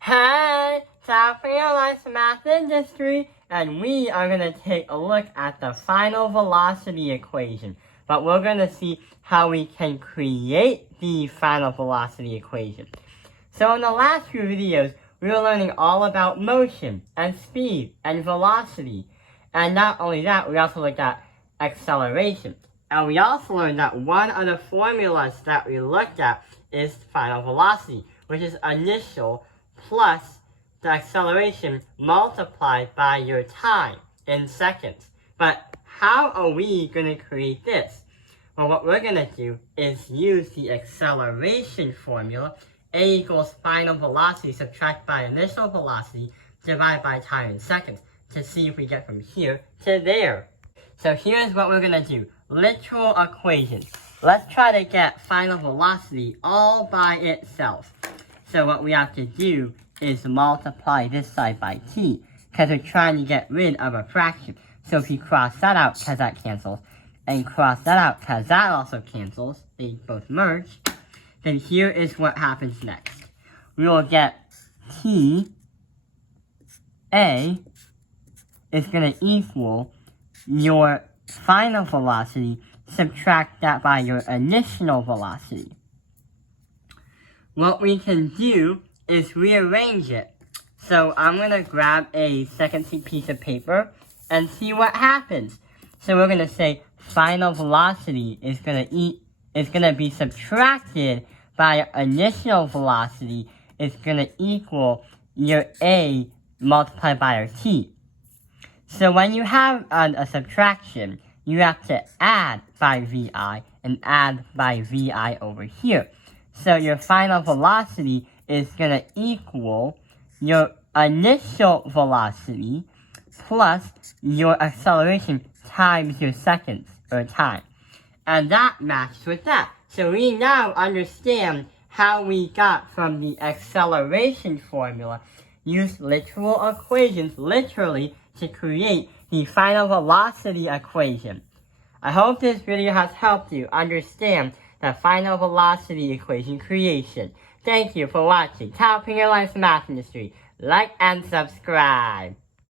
Hey, South Carolina's math industry, and we are going to take a look at the final velocity equation. But we're going to see how we can create the final velocity equation. So in the last few videos, we were learning all about motion and speed and velocity. And not only that, we also looked at acceleration. And we also learned that one of the formulas that we looked at is final velocity, which is initial plus the acceleration multiplied by your time in seconds. But how are we going to create this? Well, what we're going to do is use the acceleration formula, a equals final velocity subtract by initial velocity divided by time in seconds, to see if we get from here to there. So here's what we're going to do. Literal equations. Let's try to get final velocity all by itself. So what we have to do is multiply this side by t, because we're trying to get rid of a fraction. So if you cross that out, because that cancels, and cross that out, because that also cancels, they both merge, then here is what happens next. We will get t a is going to equal your final velocity, subtract that by your initial velocity. What we can do is rearrange it. So I'm going to grab a second piece of paper and see what happens. So we're going to say final velocity is going to be subtracted by initial velocity is going to equal your a multiplied by your t. So when you have a subtraction, you have to add by vi and add by vi over here. So your final velocity is going to equal your initial velocity plus your acceleration times your seconds, or time. And that matches with that. So we now understand how we got from the acceleration formula, use literal equations literally to create the final velocity equation. I hope this video has helped you understand the final velocity equation creation. Thank you for watching South Carolina's Math Industry. Like and subscribe.